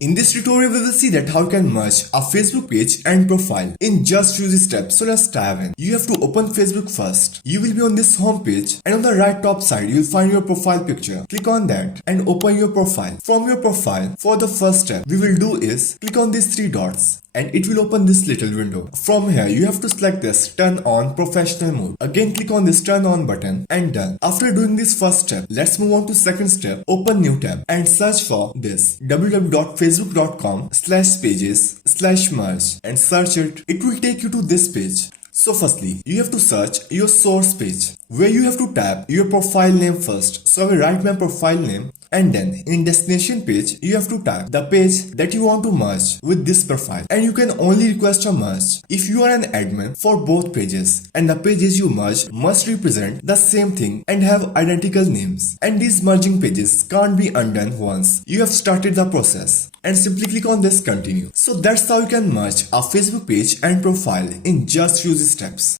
In this tutorial, we will see that how you can merge a Facebook page and profile in just few steps. So let's dive in. You have to open Facebook first. You will be on this home page, and on the right top side, you will find your profile picture. Click on that and open your profile. From your profile, for the first step, we will do is click on these three dots and it will open this little window. From here, you have to select this turn on professional mode. Again, click on this turn on button and done. After doing this first step, let's move on to second step. Open new tab and search for this www.facebook.com/pages/merge and search it. It will take you to this page. So firstly, you have to search your source page where you have to tap your profile name first. So I will write my profile name, and then in destination page, you have to tap the page that you want to merge with this profile. And you can only request a merge if you are an admin for both pages, and the pages you merge must represent the same thing and have identical names. And these merging pages can't be undone once you have started the process. And simply click on this continue. So that's how you can merge a Facebook page and profile in just few steps.